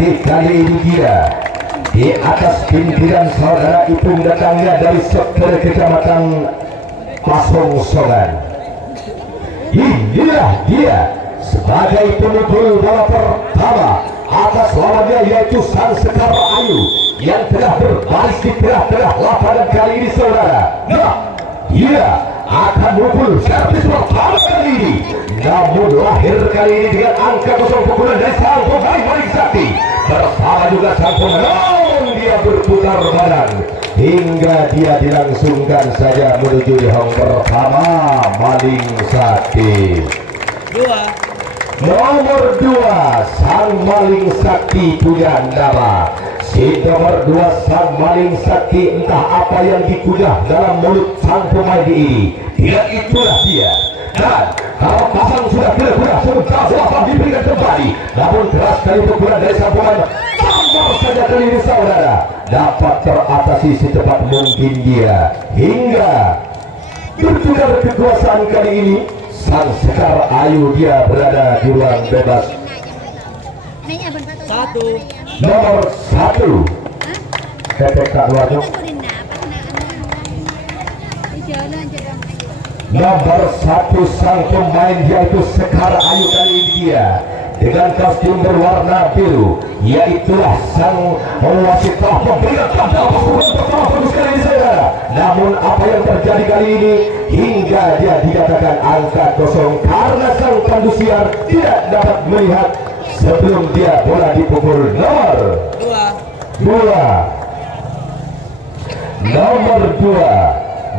Sakti kali ini dia di atas pimpinan saudara Ipung datangnya dari sektor kecamatan Pasongsongan. Inilah dia sebagai pemukul bola pertama atas lawannya, yaitu Sang Sekar Ayu yang telah berbaris di tengah-tengah lapangan kali ini saudara. Nah, dia akan memukul servis pertama kali ini, namun lahir kali ini dengan angka kosong pukulan dari sang pemain Maling Sakti bersama juga sang pemain. Dia berputar badan hingga dia dilangsungkan saja menuju di hong pertama Maling Sakti. Nomor 2 Sang Maling Sakti punya nama. Si nomor 2 Sang Maling Sakti, entah apa yang dikunyah dalam mulut sang pemain ini, tidak itulah dia. Dan kalau pasang sudah kuda-kuda sementara selatan diberikan kembali, namun keras kali pukulan dari sang pemain. Tambah saja kali ini saudara dapat teratasi secepat mungkin dia hingga bertukar kekuasaan kali ini. Sang Sekar Ayu dia berada di ruang bebas. Nomor 1 PPK Luarjo. Nomor 1 sang pemain yaitu Sekar Ayu kali ini dia dengan kostum berwarna biru, yaitulah sang wasit telah memberikan bagus kali ini saudara. Namun apa yang terjadi kali ini hingga dia dikatakan angka kosong karena sang pandu siar tidak dapat melihat sebelum dia bola dipukul. Nomor 2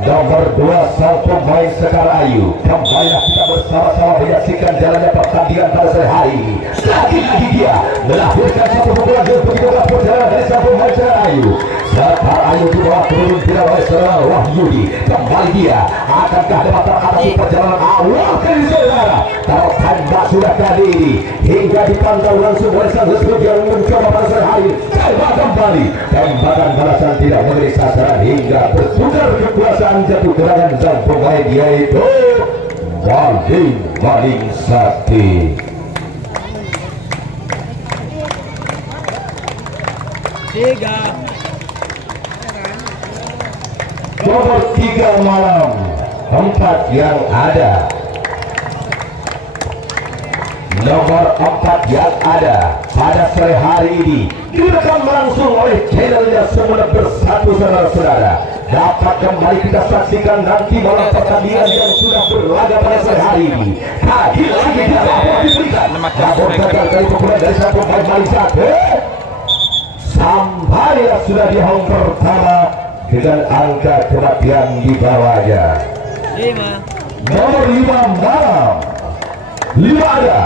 Nomor 2 sang pemain Sekar Ayu. Kembalilah kita bersama-sama menyaksikan jalannya pertandingan pada sore hari ini. Lagi-lagi dia melahirkan satu pukulan yang begitu keras perjalanan dari sang pemain Sekar Ayu. Sekar Ayu dibawa turun tidak oleh saudara Wahyudi. Kembali dia akankah dapat teratasi perjalanan awal kali saudara. Taruh tembak sudah kali ini hingga dipantau langsung oleh sang Hesbud yang mencoba pada sore hari ini. Tembak kembali, tembakan balasan tidak mengenai sasaran hingga bertukar kekuasaan jatuh gerangan sang pemain yaitu Maling Sakti. Nomor 3 malam 4 yang ada. Nomor 4 yang ada pada sore hari ini direkam langsung oleh channelnya Semua Bersatu saudara-saudara. Dapat kembali kita saksikan nanti malam pertandingan yang sudah berlaga pada sore hari ini. Tadi lagi dia diberikan namun gagal dari pukulan dari satu pemain Maling Sakti. Sampailah sudah di hong pertama dengan angka kematian di bawahnya. Nomor 5 malam 5 ada.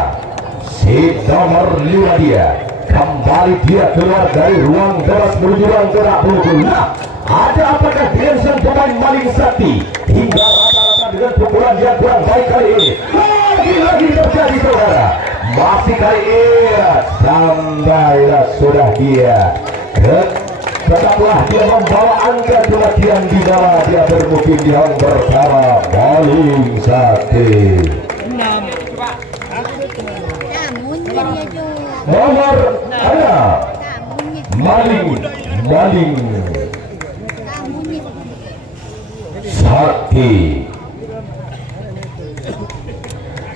Si nomor 5 dia kembali dia keluar dari ruang bebas menuju ruang gerak pukul. Nah, ada apakah dengan sang pemain Maling Sakti hingga rata-rata dengan pukulan yang kurang baik kali ini? Lagi-lagi terjadi saudara. Masih kali ini sampailah sudah dia. Tetaplah dia membawa angka kematian di bawah. Dia bermukim di hong bersama Maling Sakti. Nomor 6 Maling Sakti.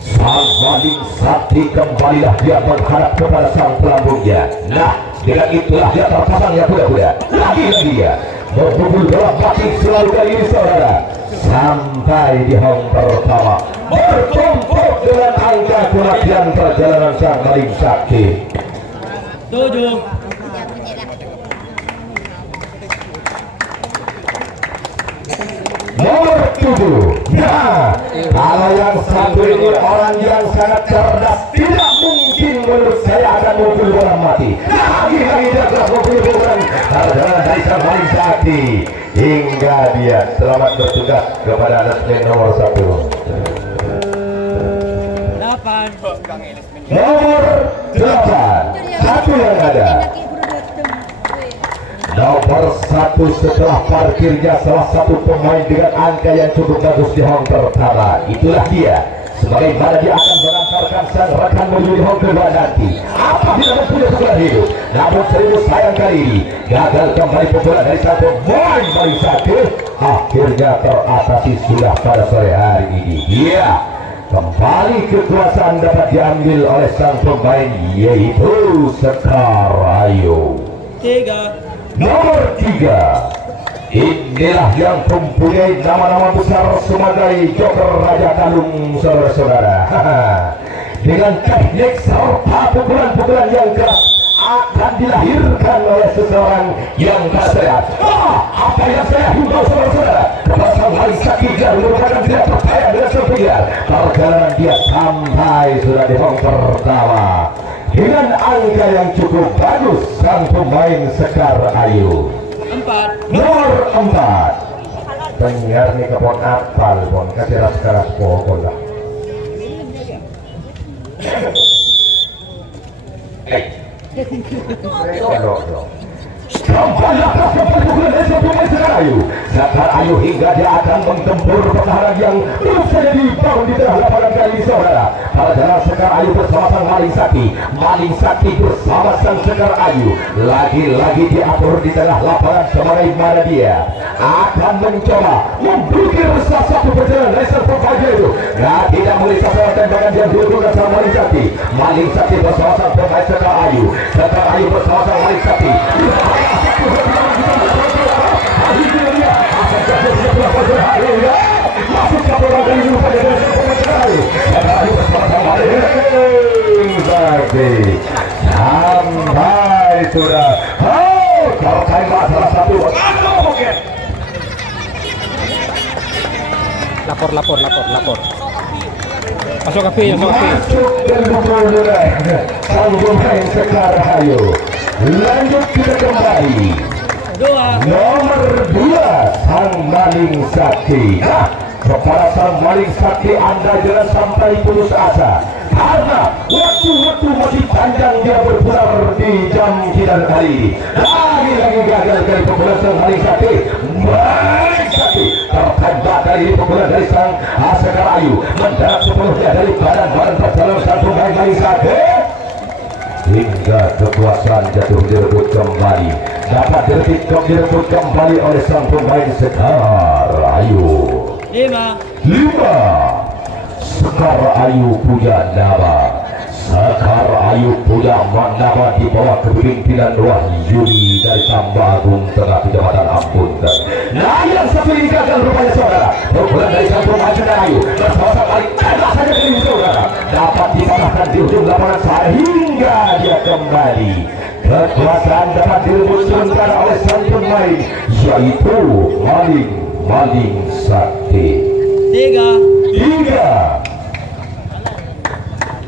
Sang Maling Sakti kembalilah dia menghadap kepada sang pelambungnya. Nah, dengan itulah dia terpasang ya kuda-kuda. Lagi-lagi dia memukul bola batik selalu kali ini saudara. Sampai di hong pertama bertumpuk dengan angka kematian perjalanan sang Maling Sakti. 7. Nomor 7. Nah, kalau yang satu ini orang yang sangat cerdas, tidak mungkin menurut saya akan memukul bola mati. Lagi-lagi dia telah memukul bola perjalanan dari sang Maling Sakti hingga dia selamat bertugas kepada anak nomor 1. Nomor 8 satu yang ada. Nomor 1 setelah parkirnya salah satu pemain dengan angka yang cukup bagus di hong pertama. Itulah dia. Sebagaimana dia akan berangkat mendengarkan sang rekan menuju di home kedua nanti. Apabila mempunyai pukulan hidup, namun seribu sayang kali ini gagal kembali pukulan dari sang pemain paling sakit. Akhirnya teratasi sudah pada sore hari ini. Iya, kembali kekuasaan dapat diambil oleh sang pemain yaitu Sekar Ayu. 3. Nomor 3. Inilah yang mempunyai nama-nama besar sebagai Joker Raja Kalung, saudara-saudara. Dengan teknik serta pukulan-pukulan yang keras akan dilahirkan oleh seseorang yang tak sehat. Apa yang saya himbau saudara-saudara, pasang hari Sakijar merupakan tidak percaya dengan sepiar. Perjalanan dia sampai sudah di home pertama dengan angka yang cukup bagus sang pemain Sekar Ayu. 4. Nomor 4. Dengar nih kebon apal, bon keras-keras pokok lah. Sekar Ayu hingga dia akan menggempur pertahanan yang belum saja dibangun di tengah lapangan kali ini saudara. Perjalanan Sekar Ayu bersama sang Maling Sakti bersama sang Sekar Ayu lagi-lagi diatur di tengah lapangan sebagaimana dia akan mencoba memblokir salah satu perjalanan dari sang pemain itu. Nah, tidak melihat sasaran tembakan yang dilakukan sama Maling Sakti bersama sang pemain Sekar Ayu bersama sang Maling Sakti. Masuk ke bola dari lupa dari sampai sudah terkait salah satu lapor masuk ke P masuk dan betul-betul sang pemain Sekar Ayu. Lanjut kita kembali 2. nomor 2 sang Maling Sakti. Kepada sang Maling Sakti, Anda jangan sampai putus asa karena waktu masih panjang dia berputar di jam kita kali ini. Lagi-lagi gagal dari pukulan sang Maling Sakti. Tertembak dari pukulan dari sang Sekar Ayu, mendarat sepenuhnya dari badan perjalanan sang pemain Maling Sakti hingga kekuasaan jatuh direbut kembali. Dapat direbut kembali oleh sang pemain Sekar Ayu. 5. Sekar Ayu punya nama. Sekar Ayu punya nama di bawah kepemimpinan Wahyudi dari Tambah Agung Tengah Kecamatan Ampun. Nah, yang satu ini gagal rupanya saudara. Pukulan dari sang pemain Sekar Ayu bersama sang Maling tembak saja ke ini saudara. Dapat dipatahkan di ujung lapangan sehingga dia kembali. Kekuasaan dapat direbut sementara oleh sang pemain yaitu Maling Sakti. 3.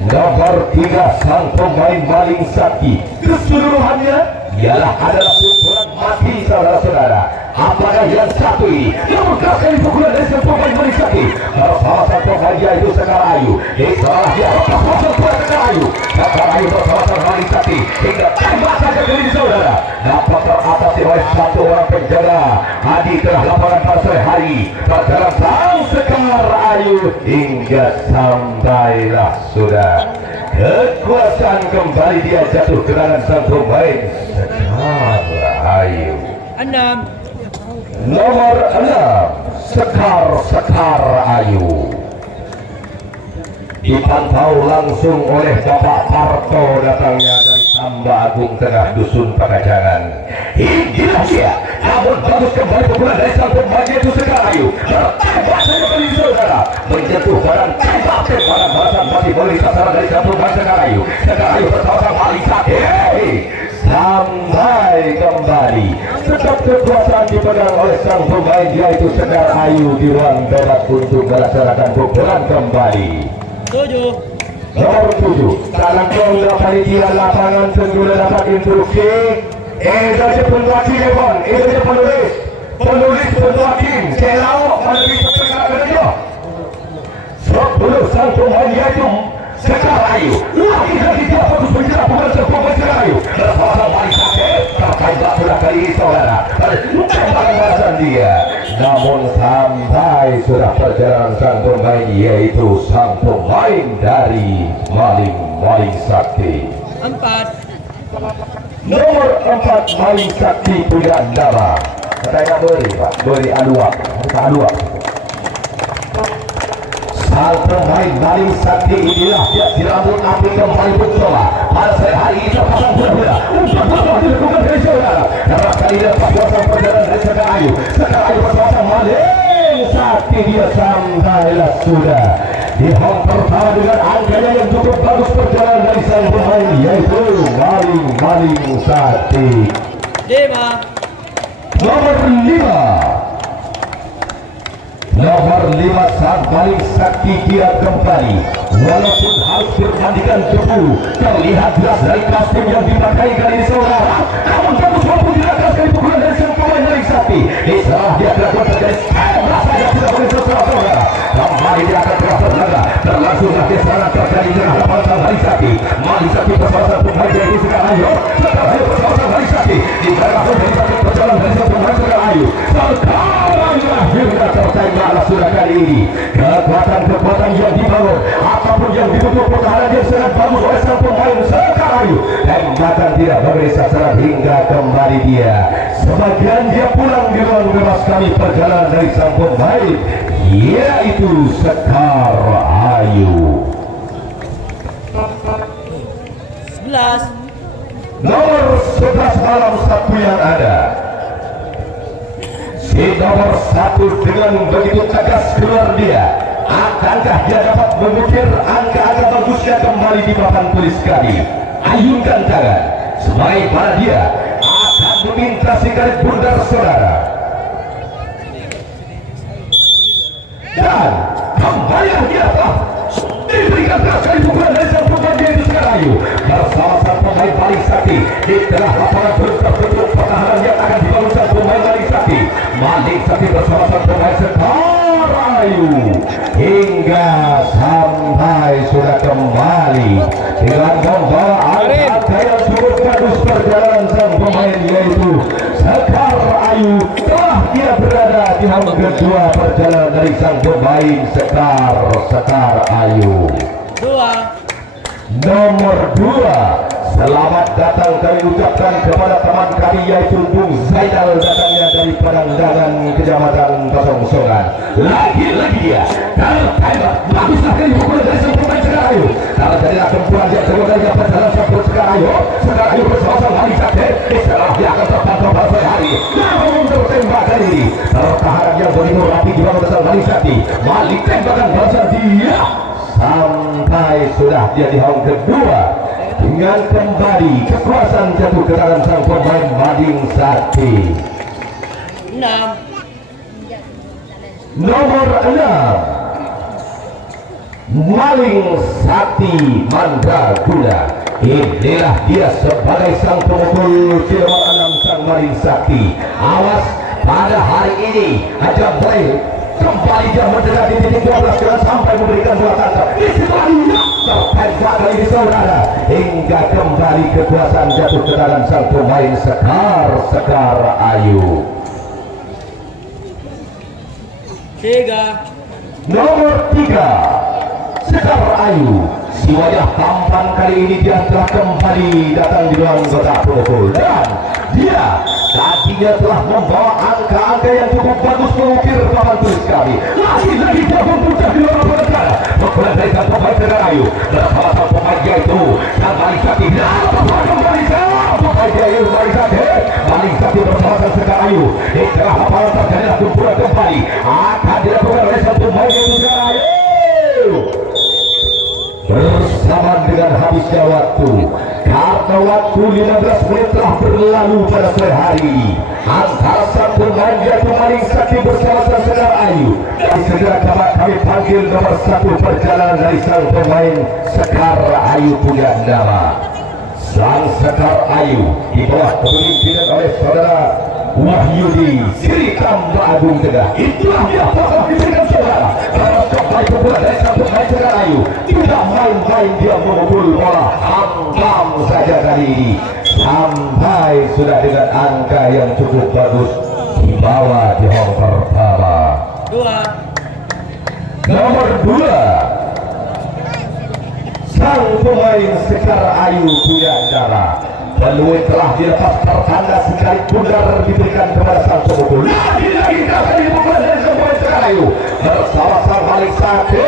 Nomor 3 sang pemain Maling Sakti keseluruhannya ialah adalah pukulan mati saudara-saudara. Apakah yang satu ini namun sekali pukulan dari sang pemain Maling Sakti bersama sang pemain yaitu Sekar Ayu. Itulah dia bersama Sekar Ayu bersama sang Maling Sakti hingga tembak saja ke ini saudara. Dapat teratasi oleh satu orang penjaga di tengah lapangan pada sore hari. Perjalanan sang Sekar Ayu hingga sampailah sudah kekuasaan kembali dia jatuh ke tangan sang pemain Sekar Ayu. 6. Nomor 6 Sekar Ayu dipantau langsung oleh Bapak Parto datangnya dari Tambah Agung Tengah Dusun Pakajangan. Inilah dia, namun bagus kembali pukulan dari sang pemain yaitu Sekar Ayu. Bertembak saja kali saudara, menyentuh barang tembakan balasan masih boleh sasaran dari sang pemain Sekar Ayu. Sekar Ayu bersama sang Maling Sakti sampai kembali. Tetap kekuasaan dipegang oleh sang pemain yaitu Sekar Ayu di ruang bebas untuk melaksanakan pukulan kembali. 7. Nomor 7 dalam ronde panitia lapangan tentunya dapat instruksi dari penguati Devon, dari penulis penguati Selau melalui pertengah kerja 10 sang pemain yaitu Sekar Ayu. Lagi-lagi dia fokus bergerak bukan sepuluh Sekar Ayu bersama Maling Sakti tertembak sudah kali ini saudara tembakan balasan dia namun sampai sudah perjalanan sang pemain, yaitu sang pemain dari Maling Sakti. 4 Nomor 4 Maling Sakti punya nama. Katanya beri Pak, beri aduak. Sang pemain Maling Sakti inilah dia dirambut api kembali mencoba. Pada hari ini terpasang kuda-kuda untuk dilakukan dari saudara. Karena kali ini pasang perjalanan dari Sekar Ayu bersama Maling Sakti, dia sampailah sudah di home pertama dengan angkanya yang cukup bagus perjalanan dari sang pemain, yaitu Maling Sakti. 5 Nomor 5 sang Maling Sakti dia kembali, walaupun harus berbandingkan debu terlihat jelas dari kostum yang dipakai kali ini saudara. Namun bagus walaupun tidak keras kali pukulan dari sang pemain Maling Sakti. Di salah dia kelakuan terjadi tembak saja tidak boleh saudara. Kembali dia akan terlalu berlangsung nanti serangan terjadi dengan lapangan sang Maling Sakti. Maling Sakti bersama sang pemain dari Sekar Ayu bersama sang Maling Sakti di belakang Maling Sakti berjalan dari sang pemain Sekar Ayu. Sekarang akhirnya tertembaklah sudah kali ini. Kekuatan yang dibangun apapun yang dibutuhkan pertahanan yang sangat bagus oleh sang pemain Sekar Ayu. Tembakan tidak memberi sasaran hingga kembali dia. Sebagian dia pulang di ruang bebas kami perjalanan dari sang pemain, yaitu Sekar Ayu. 11 Nomor 11 malam satu yang ada. Si nomor 1 dengan begitu tegas keluar dia. Akankah dia dapat mengukir angka-angka bagusnya kembali di papan tulis kami? Ayunkan tangan sebagai pada dia akan meminta si garis bundar saudara. Dan kembalilah dia telah diberikan keras kali pukulan dari sang pemain yaitu Sekar Ayu bersama sang pemain Maling Sakti di tengah lapangan berbentuk pertahanan yang akan dibangun sang pemain Maling Sakti. Maling Sakti bersama sang pemain Sekar Ayu hingga sampai sudah kembali dengan membawa angka yang cukup bagus perjalanan sang pemain yaitu Sekar Ayu. Telah dia berada di hang kedua perjalanan dari sang pemain Sekar Ayu. 2 Nomor 2 selamat datang kami ucapkan kepada teman kami yaitu Bung Zainal, datangnya dari Padangan Kecamatan Pasongsongan. Lagi-lagi dia tertembak baguslah kali pukulan dari sang pemain Sekar Ayu. Kalau jadilah kempuan yang kedua dari perjalanan sang pemain Sekar Ayu bersama sang Maling Sakti. Setelah dia akan terpantau pada sore hari, namun tertembak kali ini pertahanan yang begitu rapi di bawah sang Maling Sakti. Maling tembakan balasan dia sampai sudah dia di hang kedua dengan kembali kekuasaan jatuh ke tangan sang pemain Maling Sakti. 6 Nomor 6 Maling Sakti Mandraguna. Inilah dia sebagai sang pemukul di nomor 6 sang Maling Sakti. Awas pada hari ini aja boleh kembali dia mendekati titik 12 dengan sampai memberikan bola tangkap. Di situ akhirnya tertembak lagi saudara hingga kembali kekuasaan jatuh ke tangan sang pemain Sekar Ayu. 3 Nomor 3 Sekar Ayu. Si wajah tampan kali ini dia telah kembali datang di ruang kotak pukul dan dia tadinya telah membawa angka-angka yang cukup bagus mengukir papan tulis kami. Lagi-lagi dia memuncak di luar negara. Pukulan dari sang pemain Sekar Ayu bersama sang pemain yaitu sang Maling Sakti. Dan kembali sang pemain yaitu Maling Sakti. Maling Sakti bersama sang Sekar Ayu di tengah lapangan terjadilah kumpulan kembali akan dilakukan oleh sang pemain yaitu Sekar Ayu. Bersamaan dengan habisnya waktu, karena waktu 15 menit telah berlalu pada sore hari ini antara sang pemain yaitu Maling Sakti bersama sang Sekar Ayu. Dan segera kami panggil nomor 1 perjalanan dari sang pemain Sekar Ayu punya nama sang Sekar Ayu di bawah kepemimpinan oleh saudara Wahyudi Sirikam Agung Tegah. Itulah dia telah diberikan saudara karena sampai pukulan dari sang pemain Sekar Ayu tidak main-main dia memukul bola hantam saja kali ini sampai sudah dengan angka yang cukup bagus dibawa di hong pertama. 2 Nomor 2 sang pemain Sekar Ayu Pujandara. Peluit telah dilepas pertanda sekali pundar diberikan kepada sang pemukul. Lagi-lagi kali dibuka dari sang pemain Sekar Ayu bersama sang Malik Sakti.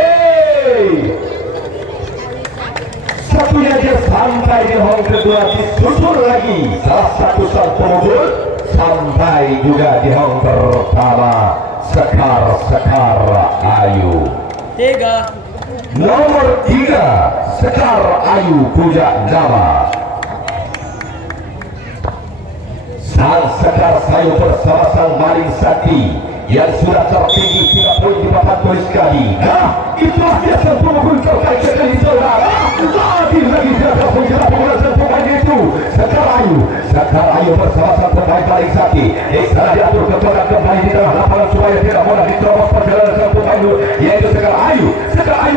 Satunya dia sampai di hong kedua, disusul lagi salah satu sang pemukul sampai juga di hong pertama. Sekar Ayu. 3. Nomor 3 Sekar Ayu Pujandara. Sang Sekar Ayu bersama sang Maling Sakti yang sudah tertinggi 3 poin di papan tulis kali. Nah, itulah dia sang pemukul terbaik sekali saudara. Lagi dia terpukul jelas pemukul sang pemain itu Sekar Ayu bersama sang pemain Maling Sakti. Di sana diatur ketuakan kembali di tengah lapangan supaya tidak mudah diterobos perjalanan sang pemain yaitu Sekar Ayu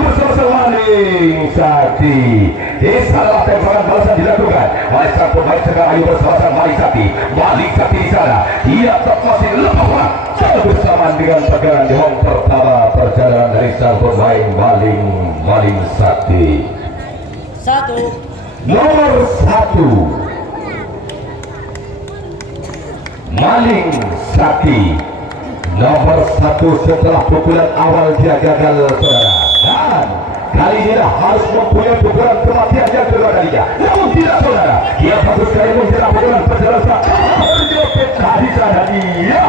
bersama sang Maling Sakti. Di sana tembakan balasan dilakukan oleh sang pemain Sekar Ayu bersama sang Maling Sakti. Maling Sakti di sana dia tetap masih lepas bersamaan dengan pegangan di hong pertama perjalanan dari sang pemain Maling Sakti. 1. Nomor 1 Maling Sakti. Nomor 1 setelah pukulan awal dia gagal saudara, dan kali ini harus mempunyai pukulan kematian yang kedua kalinya. Namun tidak saudara, dia bagus sekali menjelang pukulan perjalanan tadi sana dia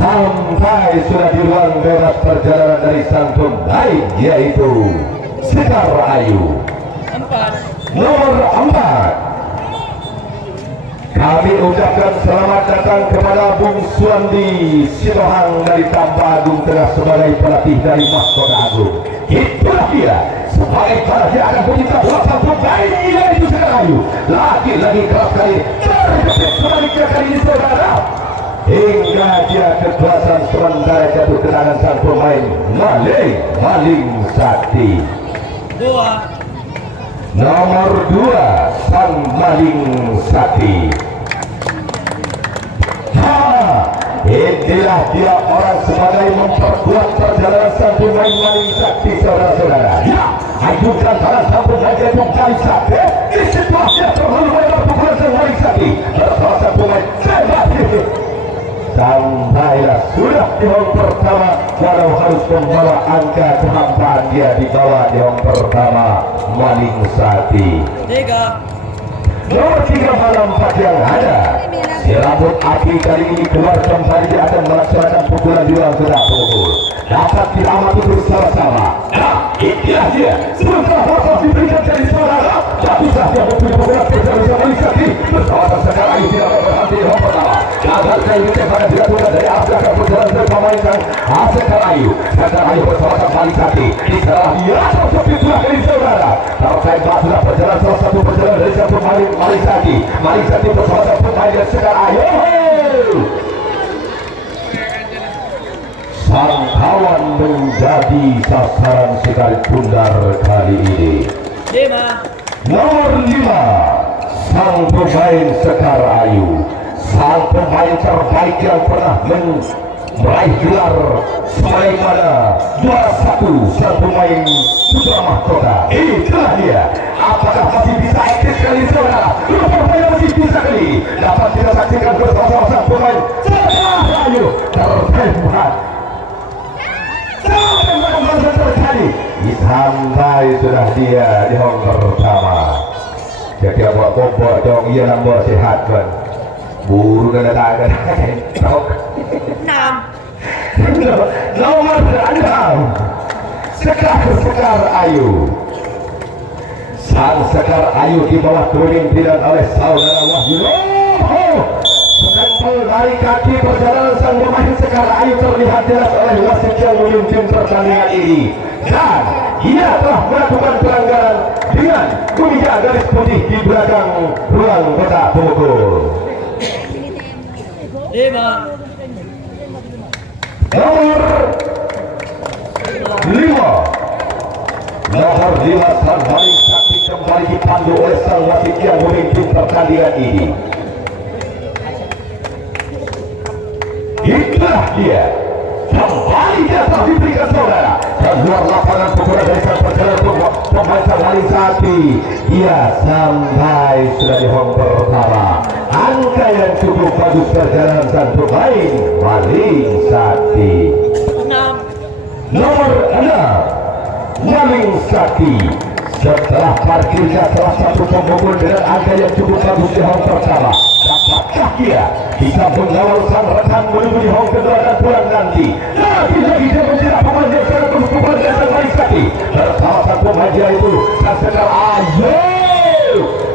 sampai sudah di ruang bebas perjalanan dari sang pemain yaitu Sekar Ayu. 4. Nomor 4 kami ucapkan selamat datang kepada Bung Suandi Silohang dari Tambah Agung Tengah sebagai pelatih dari Mahkota Agung. Itulah dia sebagai cara dia akan meminta buat sang pemain yaitu Sekar Ayu. Lagi-lagi keras kali terkepit sebaliknya kali ini saudara, hingga dia kekuasaan sementara jatuh ke tangan sang pemain Maling Sakti. 2. Nomor 2 sang Maling Sakti. Inilah dia orang sebagai memperkuat perjalanan sang pemain Maling Sakti saudara-saudara. Ya, ajukan tangan sang pemain yaitu Maling Sakti. Di situasi yang terlalu banyak pukulan sang Maling Sakti bersama sang pemain sampailah sudah di hong pertama, walau harus membawa angka kehampaan dia dibawa di hong pertama Maling Sakti. 3. Nomor 3 malam pagi yang ada si rambut api kali ini keluar kembali, dia akan melaksanakan pukulan di ruang gerak pemukul. Dapat diamati bersama-sama. Nah, inilah dia sementara waktu diberikan dari saudara, barulah dia mempunyai pukulan perjalanan Maling Sakti bersama sang Sekar Ayu tidak berhenti di hong pertama. Gagal kali ini tembakan dilakukan dari atas perjalanan dari pemain sang Sekar Ayu bersama sang Maling Sakti. Di sana dia seperti itulah kali saudara, tertembak sudah perjalanan salah satu perjalanan dari sang pemain Maling Sakti bersama sang pemain Sekar Ayu. Sang kawan menjadi sasaran sekali pundar kali ini. 5. Nomor 5 sang pemain Sekar Ayu, sang pemain terbaik yang pernah meraih gelar sebagaimana juara 1 sang pemain Putra Mahkota. Itulah dia. Apakah masih bisa aktif kali saudara? Rupanya masih bisa kali. Dapat kita saksikan bersama sang pemain Sekar Ayu tertembak. Sampai sudah dia di hong pertama. Jadi buat kompok dong, iya nambah sehat kan. Buru dan datang. 6. Nomor 6 Sekar Ayu. Sang Sekar Ayu di bawah kepemimpinan oleh saudara Wahyu. Dari kaki perjalanan sang pemain Sekar Ayu terlihat jelas oleh wasit yang memimpin pertandingan ini, dan ia telah melakukan pelanggaran dengan menginjak garis putih di belakang ruang kotak pemukul. 5. Nomor 5 sang Maling Sakti kembali dipandu oleh sang wasit yang memimpin pertandingan ini. Itulah dia kembali dia telah diberikan saudara. Keluar lapangan pukulan dari sang perjalanan pemain Maling Sakti. Dia sampai sudah di home pertama. Angka yang cukup bagus perjalanan sang pemain Maling Sakti. 6. Nomor 6 Maling Sakti. Setelah parkirnya salah satu pemukul dengan angka yang cukup bagus di home pertama, dapatkah dia bisa mengawal sang rekan menuju di home kedua dan pulang nanti? Lagi-lagi dia menjerat pemain yang sangat berpukulan dan sang Maling Sakti. Bersama sang pemain dia itu dan sekal ayo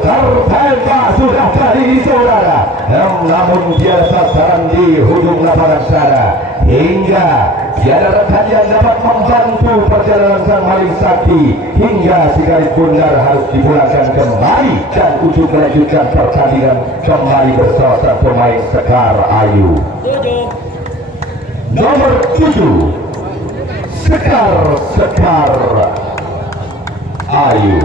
tertembak sudah kali saudara. Namun dia sasaran di hujung lapangan sana, hingga tiada rekan yang dapat membantu perjalanan sang Maling Sakti, hingga si garis bundar harus dipulangkan kembali dan untuk melanjutkan pertandingan kembali bersama sang pemain Sekar Ayu. 7. Nomor 7 Sekar Ayu.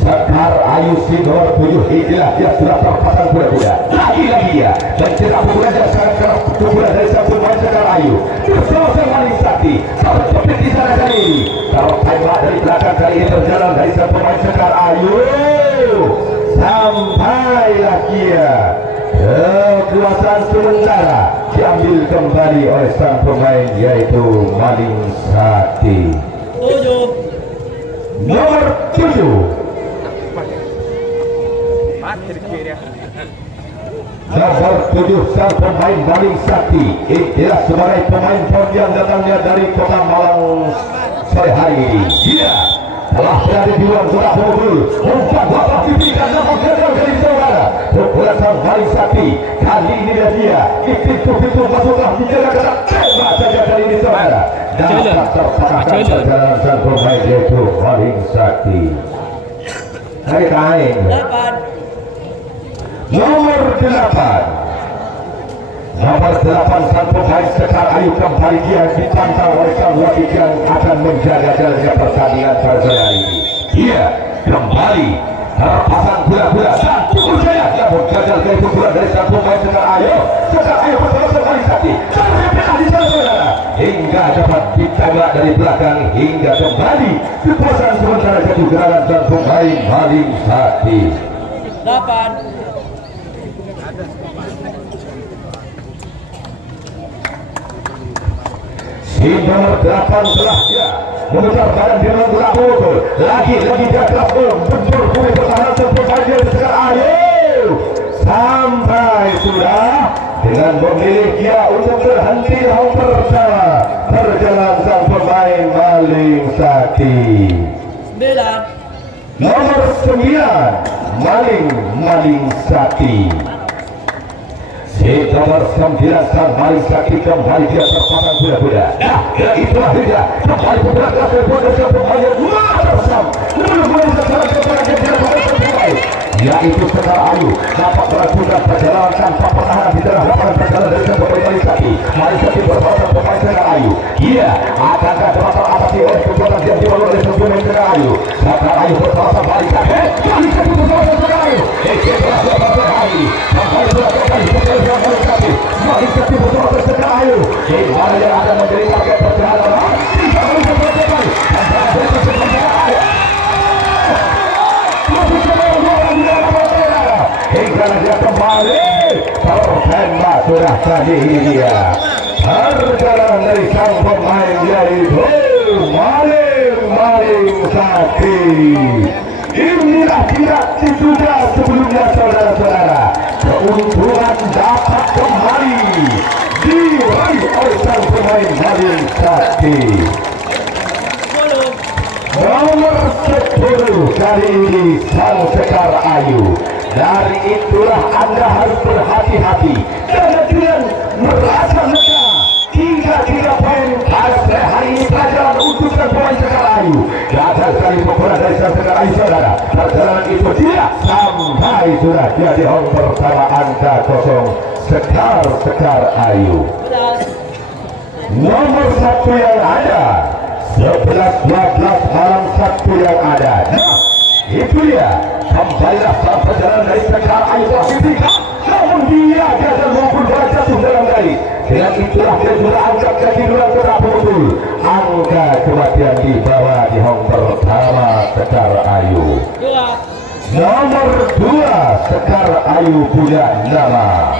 Sekar Ayu si nomor 7, inilah dia sudah terpasang kuda-kuda. Lagi-lagi dia mencetak pukulan yang sangat keras pukulan dari sang pemain Sekar Ayu bersama sang Maling Sakti. Terjepit di sana kali ini, tertembak dari belakang kali ini berjalan dari sang pemain Sekar Ayu. Sampailah dia kekuasaan sementara diambil kembali oleh sang pemain yaitu Maling Sakti. 7. Nomor 7 Nomor 7 sang pemain Maling Sakti. Inilah sebagai pemain pon yang datangnya dari kota Malang sore hari ini. Dia telah berada di luar zona pemukul. Umpan bapak pipi dan namun gagal dari saudara. Pukulan sang Maling Sakti. Kali ini dia pintu masuklah dijaga ketat. Tembak saja kali ini saudara. Dapat terpatahkan perjalanan sang pemain yaitu Maling Sakti. Kain. 8. Nomor 8 sang pemain Sekar Ayu kembali dia dipantau oleh sang wasit yang akan menjaga jalannya pertandingan pada hari ini. Dia kembali terpasang bola-bola dan pukul jaya, namun gagal dari pukulan dari sang pemain Sekar Ayu. Sekar Ayu bersama sang Maling Sakti terpecah di sana saudara, hingga dapat ditembak dari belakang hingga kembali kekuasaan sementara jatuh gerangan sang pemain Maling Sakti. 8. Si nomor 8 telah dia memutar badan di dalam bola pukul. Lagi-lagi dia telah bentur kulit pertahanan sempat dia Sekar Ayu. Sampai sudah dengan memilih dia untuk berhenti di home pertama perjalanan sang pemain Maling Sakti. 9. Nomor 9 Maling Sakti. Si nomor 9 sang Maling Sakti kembali dia terpasang kuda-kuda. Ya itulah dia kembali bergerak dari bodoh sang pemain yang tersam. Kemudian sekarang kepada dia pemain yaitu Sekar Ayu dapat melakukan perjalanan tanpa pertahanan di tengah lapangan perjalanan dari sang pemain Maling Sakti. Maling Sakti bersama sang pemain Sekar Ayu. Ia akankah dapat teratasi oleh kekuatan yang dibawa oleh sang pemain Sekar Ayu. Sekar Ayu bersama sang Maling Sakti. Maling Sakti bersama sang Sekar Ayu. Telah dapat berhari. Sampai sudah kembali Maling Sakti. Maling Sakti bersama sang Sekar Ayu. Di mana yang akan menjadi target perjalanan? Tidak boleh berkembang. Hingga dia kembali tertembak sudah tadi ini dia perjalanan dari sang pemain yaitu Maling Sakti. Inilah tidak diduga sebelumnya saudara-saudara, keuntungan dapat kembali diraih oleh sang pemain Maling Sakti. Nomor 10 kali ini sang Sekar Ayu. Dari itulah Anda harus berhati-hati dan jangan merasa lega. 3 poin pada hari ini pelajaran untuk sang pemain Sekar Ayu. Gagal sekali pukulan dari sang Sekar Ayu saudara. Perjalanan itu tidak sampai sudah jadi home pertama angka 0 Sekar Ayu. Nomor 1 yang ada 11-12 Malang 1 yang ada. Nah, itu dia kembalilah saat perjalanan dari Sekar Ayu telah diberikan, namun dia gagal maupun jatuh dalam dari Dengan itulah kedua angkat kaki dua terapul. Angka kematian di bawah di hong pertama Sekar Ayu. Nomor 2 Sekar Ayu punya nama.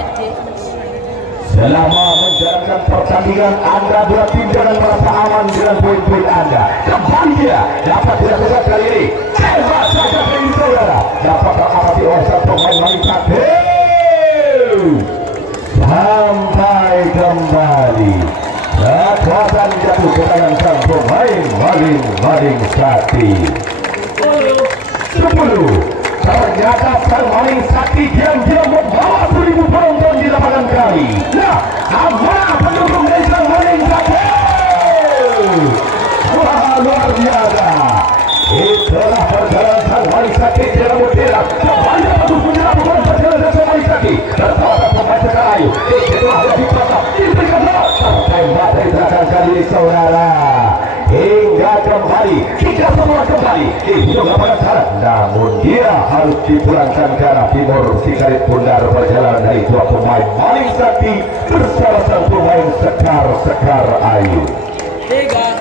Selama menjalankan pertandingan Anda dua tim jangan merasa aman dengan poin-poin Anda. Kembali dia dapat dilakukan kali ini. Hebat saja dari saudara. Dapat teramati oleh satu pemain wanita. Sampai kembali. Kekuatan jatuh ke tangan sang pemain Maling Sakti. 10. Ternyata sang Maling Sakti diam-diam membawa 1000 penonton di lapangan kali. Nah, amanah pendukung dari sang Maling Sakti. Wah, luar biasa. Itulah perjalanan sang Maling Sakti dalam mutiara. Kembali pendukung di lapangan perjalanan sang Maling Sakti. Tertawa pemain Sekar Ayu. Itulah yang dipotong. Diberikan bola. Tembak dari belakang kali ini saudara. Hingga kembali, kita semua kembali di ujung lapangan sana. Namun dia harus dipulangkan ke arah timur. Sikarit pundar perjalanan dari dua pemain Maling Sakti bersama sang pemain Sekar Ayu. 3.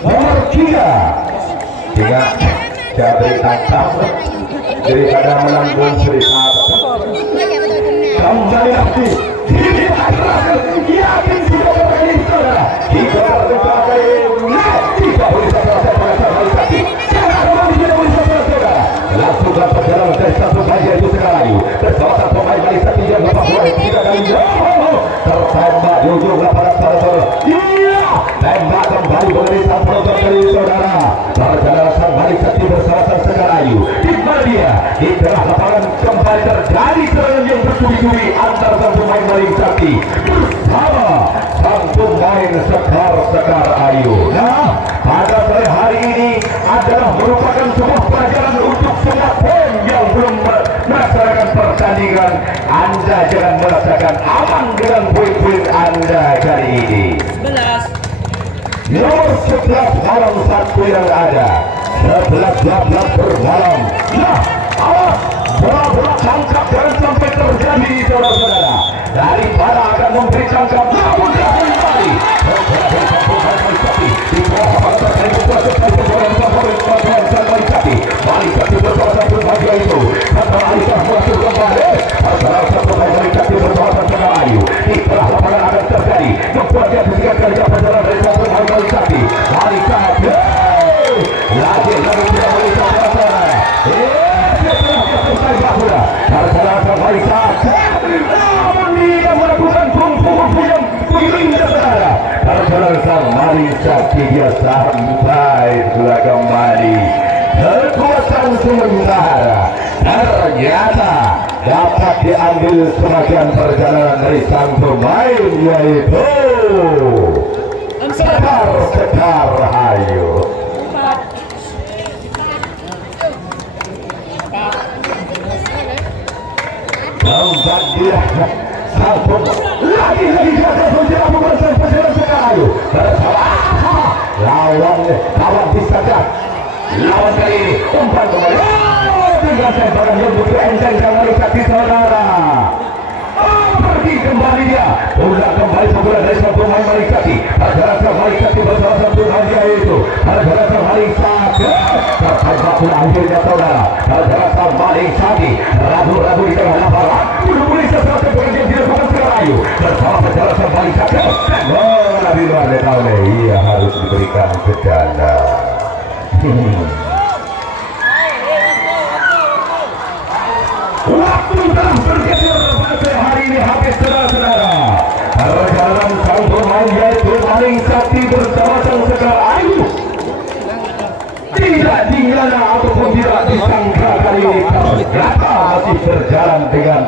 Nomor 3 dari tangkap daripada menanggung cerita kembali lagi ini yakin sudah berani saudara kita berbagai tidak boleh selesai pengacara Maling Sakti jangan kembali tidak boleh selesai saudara langsunglah perjalanan dari satu bagian itu Sekar Ayu bersama sang pemain Maling Sakti yang dapat bola 3 kali tertembak di ujung lapangan saudara. Iya tembak kembali mengenai sang penonton dari saudara. Perjalanan sang Maling Sakti bersama sang Sekar Ayu di mana dia di tengah lapangan kembali terjadi serangan yang bertubi-tubi antara sang pemain Maling Sakti bersama sang pemain Sekar Ayu. Nah, pada sore hari ini adalah merupakan sebuah pelajaran untuk semua tim yang belum melaksanakan pertandingan. Anda jangan merasakan aman dengan poin-poin Anda kali ini. 11. Nomor 11 malam satu yang ada 11 bermalam. Nah, awas bola-bola tangkap jangan sampai terjadi saudara-saudara. Daripada akan memberi tangkap namun dia kembali di bawah lapangan dari kekuatan pemain Maling Sakti bersama satu bagian itu Sekar Ayu telah masuk kembali. Salah satu Maling Sakti bersama Sekar Ayu di tengah lapangan akan terjadi membuat dia bisikan kerja perjalanan dari satu Maling Sakti. Maling Sakti lagi tidak boleh saudara. Dia telah selesai bahula perjalanan Maling Sakti namun dia melakukan kumpu-kumpu yang begitu indah saudara. Perjalanan sang Maling Sakti dia sampai sudah kembali. Kekuatan sementara ternyata dapat diambil sebagian perjalanan dari sang pemain yaitu Sekar Ayu. 4. Tempat dia sang pemain lagi dia bukan sang pemain Sekar Ayu bersama lawan disadar. Lawan kali ini umpan kembali. Tinggal tembakan yang begitu enteng sang Maling Sakti saudara. Pergi kembali dia. Udah kembali pukulan dari sang pemain Maling Sakti. Perjalanan sang Maling Sakti bersama sang pemain dia itu. Perjalanan sang Maling Sakti. Tertembak pun akhirnya saudara. Perjalanan sang Maling Sakti. Ragu-ragu di tengah lapangan. Boleh sesuatu yang dilakukan Sekar Ayu. Bersama perjalanan sang Maling Sakti. Lebih luar dari ia harus diberikan ke ganda. Waktu telah bergeser pada hari ini habis saudara-saudara. Perjalanan sang pemain yaitu Maling Sakti bersama sang Sekar Ayu tidak dinyana ataupun tidak disangka kali ini ternyata masih berjalan dengan